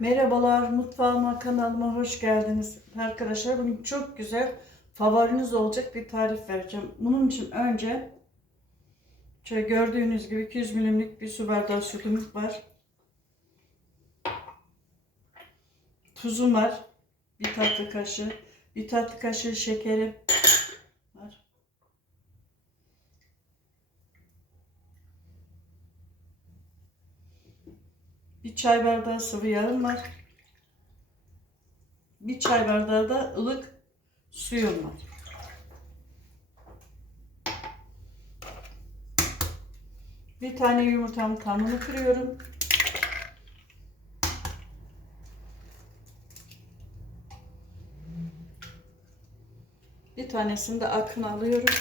Merhabalar, mutfağıma, kanalıma hoş geldiniz. Arkadaşlar bugün çok güzel, favoriniz olacak bir tarif vereceğim. Bunun için önce şöyle gördüğünüz gibi 200 milimlik bir su bardağı sütüm var. Tuzum var. Bir tatlı kaşığı. Bir tatlı kaşığı şekerim çay bardağı sıvı yağım var. Bir çay bardağı da ılık suyum var. Bir tane yumurtamın tamını kırıyorum. Bir tanesini de akın alıyorum.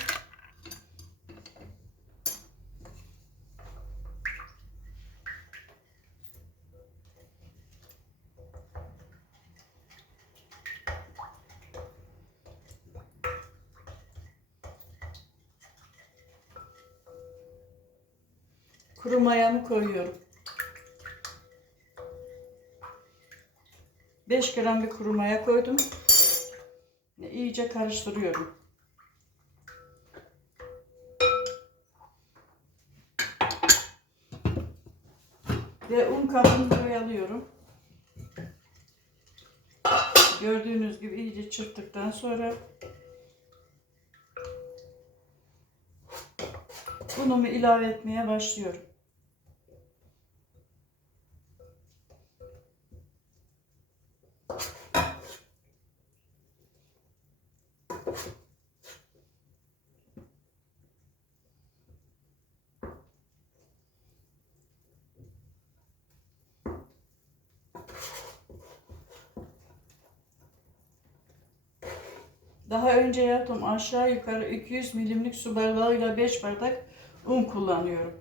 Kuru mayamı koyuyorum. 5 gram bir kuru maya koydum. İyice karıştırıyorum. Ve un kabını oyalıyorum. Gördüğünüz gibi iyice çırptıktan sonra unumu ilave etmeye başlıyorum. Daha önce yaptım aşağı yukarı 200 milimlik su bardağıyla 5 bardak un kullanıyorum.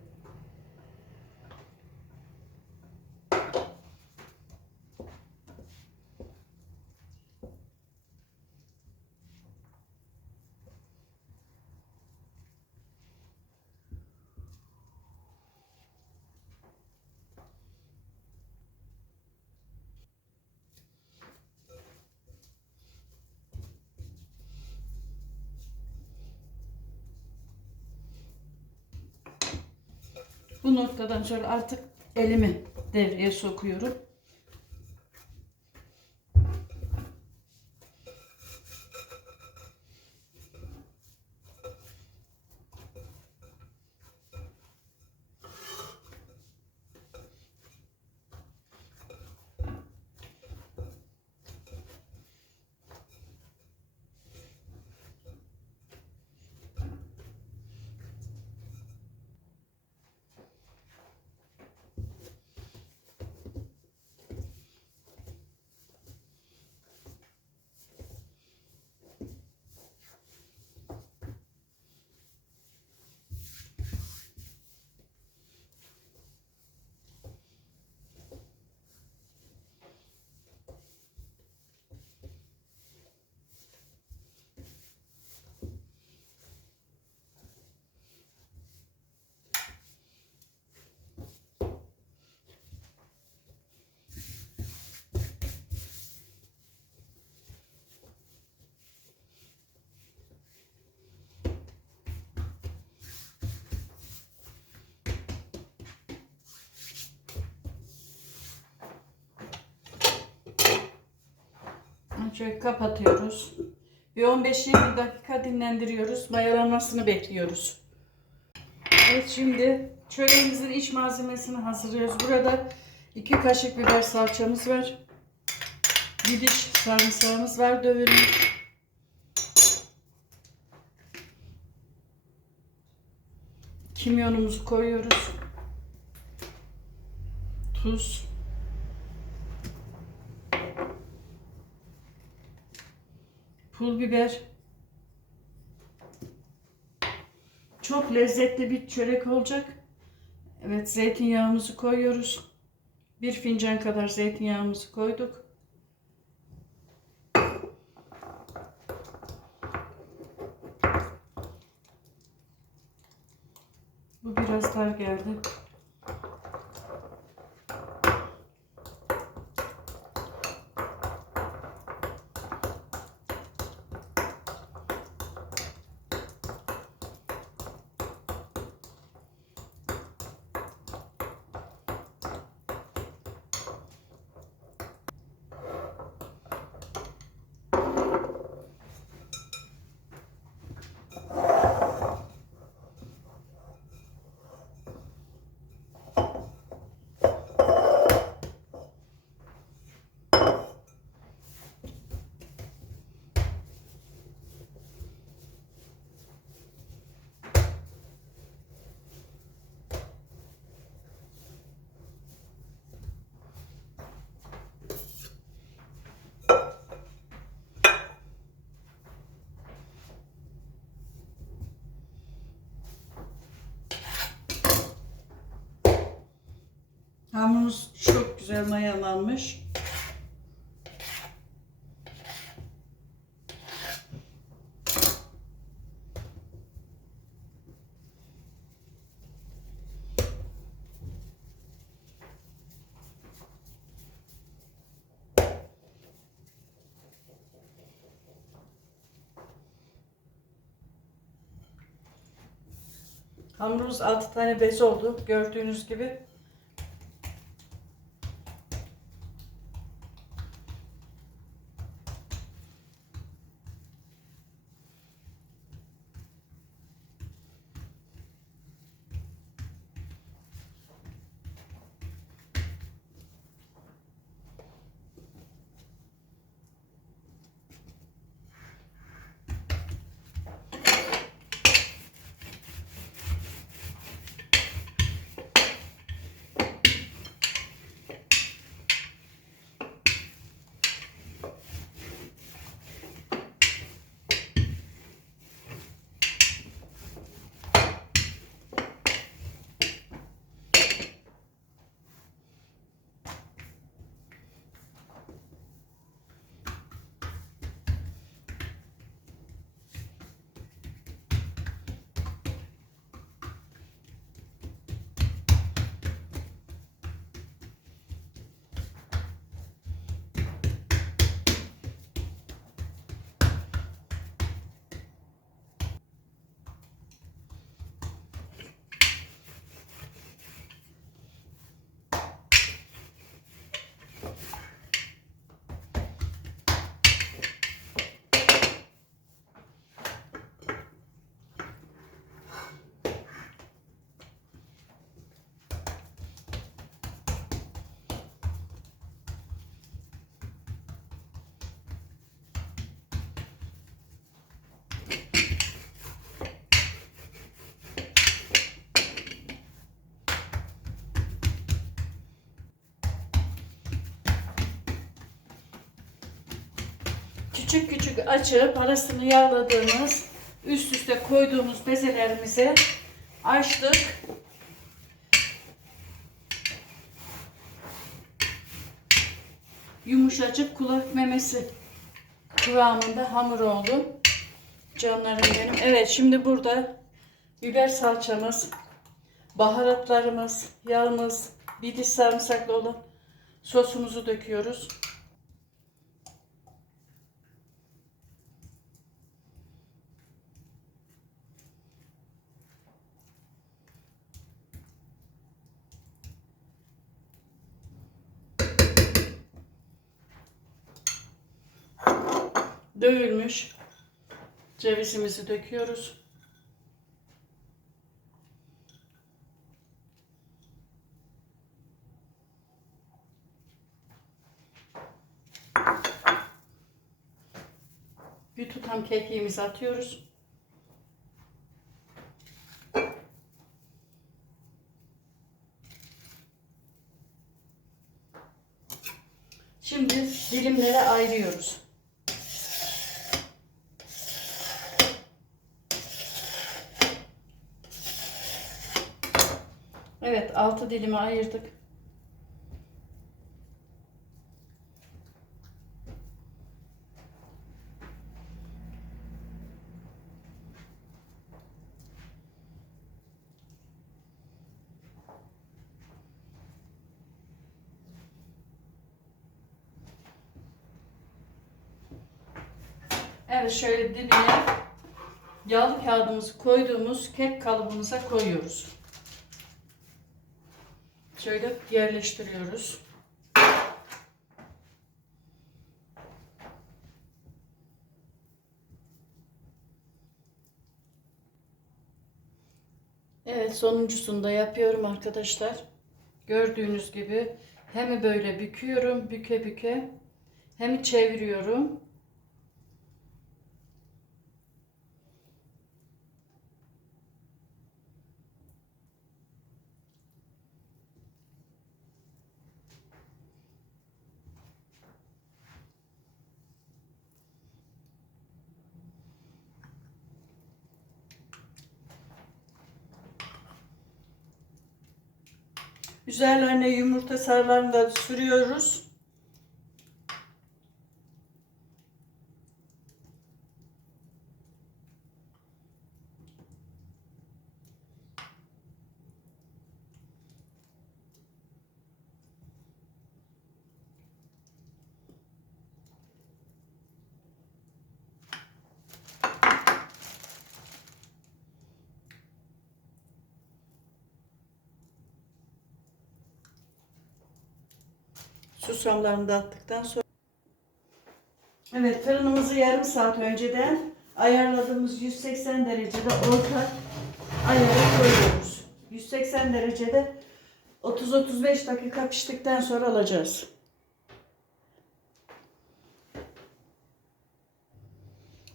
Bu noktadan sonra artık elimi devreye sokuyorum. Şöyle kapatıyoruz. Bir 15-20 dakika dinlendiriyoruz. Mayalanmasını bekliyoruz. Evet şimdi çöreğimizin iç malzemesini hazırlıyoruz. Burada 2 kaşık biber salçamız var. Bir diş sarımsağımız var dövülmüş. Kimyonumuzu koyuyoruz. Tuz. Pul biber. Çok lezzetli bir çörek olacak. Evet zeytinyağımızı koyuyoruz. Bir fincan kadar zeytinyağımızı koyduk. Bu biraz dar geldi. Hamurumuz çok güzel mayalanmış. Hamurumuz 6 tane bez oldu. Gördüğünüz gibi. Küçük küçük açıp arasını yağladığımız üst üste koyduğumuz bezelerimize açtık. Yumuşacık kulak memesi kıvamında hamur oldu. Canlarım benim. Evet şimdi burada biber salçamız, baharatlarımız, yağımız, bir diş sarımsaklı olan sosumuzu döküyoruz. Dövülmüş cevizimizi döküyoruz. Bir tutam kekiğimizi atıyoruz. Şimdi dilimlere ayırıyoruz. Evet, altı dilime ayırdık. Evet, şöyle dibine yağlı kağıdımızı koyduğumuz kek kalıbımıza koyuyoruz. Şöyle yerleştiriyoruz. Evet sonuncusunu da yapıyorum arkadaşlar. Gördüğünüz gibi hem böyle büküyorum büke büke hem çeviriyorum. Üzerlerine yumurta sarılarını da sürüyoruz. Susamlarını da attıktan sonra Evet fırınımızı yarım saat önceden ayarladığımız 180 derecede orta ayara koyuyoruz. 180 derecede 30-35 dakika piştikten sonra alacağız.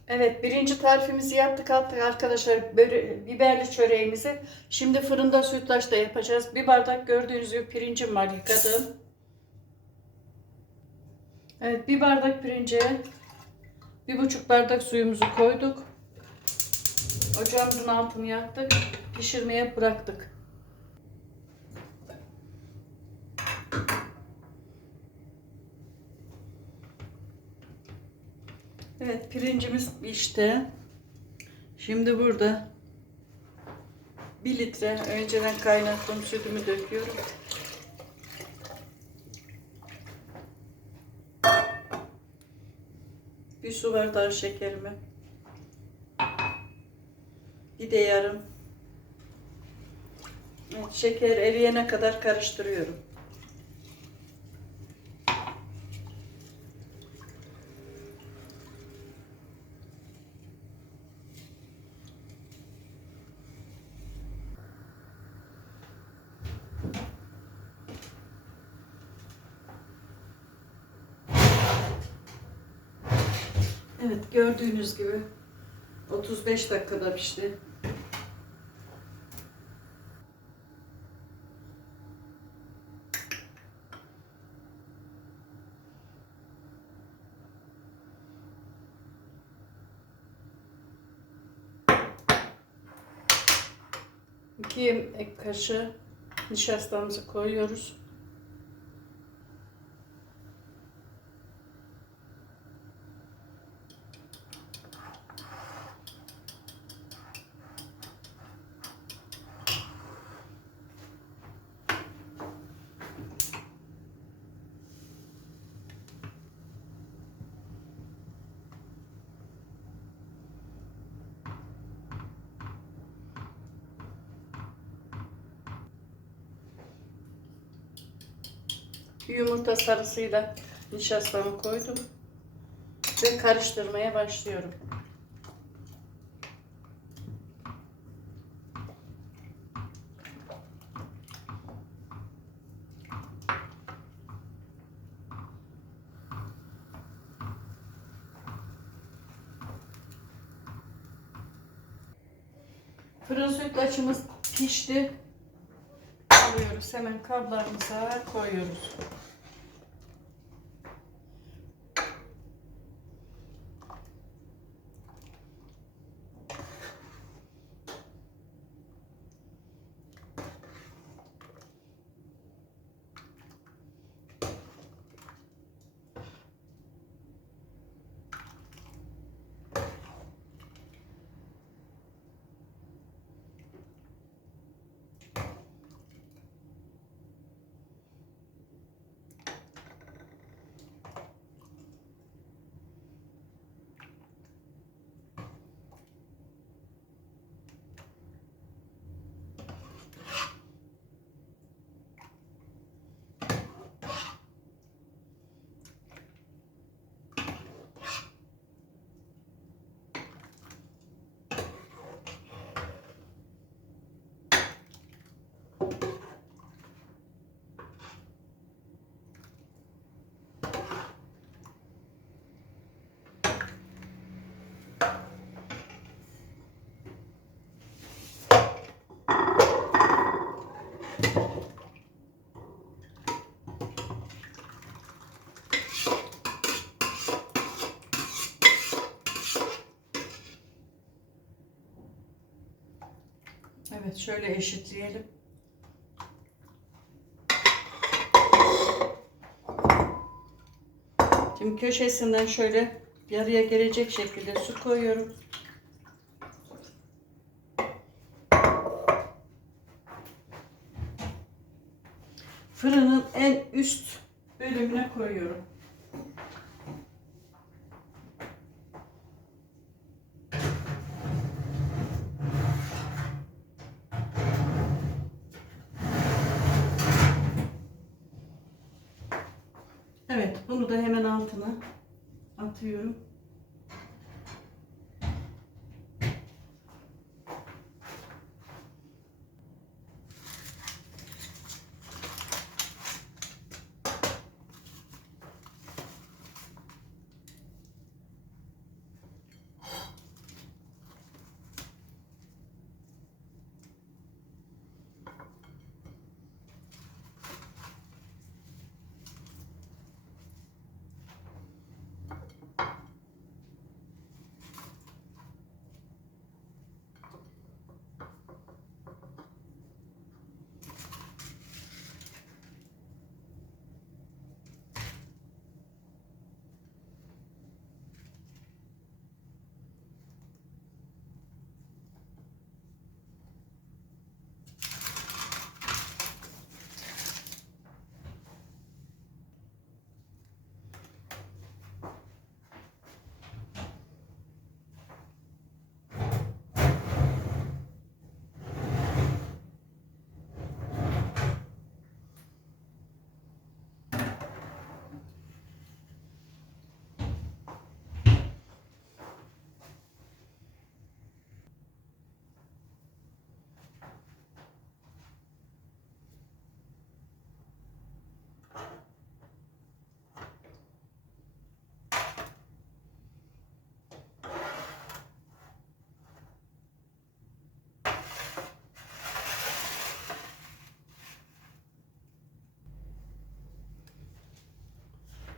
Evet birinci tarifimizi yaptık attık arkadaşlar böyle biberli çöreğimizi. Şimdi fırında sütlaç da yapacağız. Bir bardak gördüğünüz gibi pirincim var yıkadım. Evet bir bardak pirince bir buçuk bardak suyumuzu koyduk. Ocağımızın altını yaktık. Pişirmeye bıraktık. Evet pirincimiz pişti. Şimdi burada bir litre önceden kaynattığım sütümü döküyorum. Bir su bardağı şekerimi. Bir de yarım. Evet, şeker eriyene kadar karıştırıyorum. Evet gördüğünüz gibi 35 dakikada pişti. İki yemek kaşığı nişastamızı koyuyoruz. Bir yumurta sarısıyla nişastamı koydum ve karıştırmaya başlıyorum. Fırın sütlaçımız pişti. Hemen kablarımıza koyuyoruz. Evet şöyle eşitleyelim. Şimdi köşesinden şöyle yarıya gelecek şekilde su koyuyorum. Evet, bunu da hemen altına atıyorum.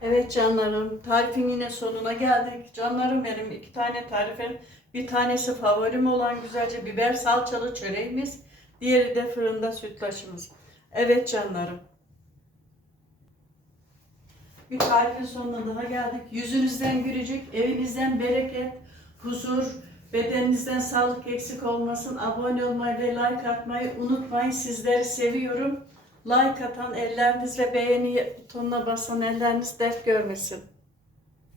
Evet canlarım, tarifin yine sonuna geldik. Canlarım benim iki tane tarifin, bir tanesi favorim olan güzelce biber salçalı çöreğimiz, diğeri de fırında sütlaçımız. Evet canlarım. Bir tarifin sonuna daha geldik. Yüzünüzden gülecek, evinizden bereket, huzur, bedeninizden sağlık eksik olmasın. Abone olmayı ve like atmayı unutmayın. Sizleri seviyorum. Like atan elleriniz ve beğeni butonuna basan elleriniz dert görmesin.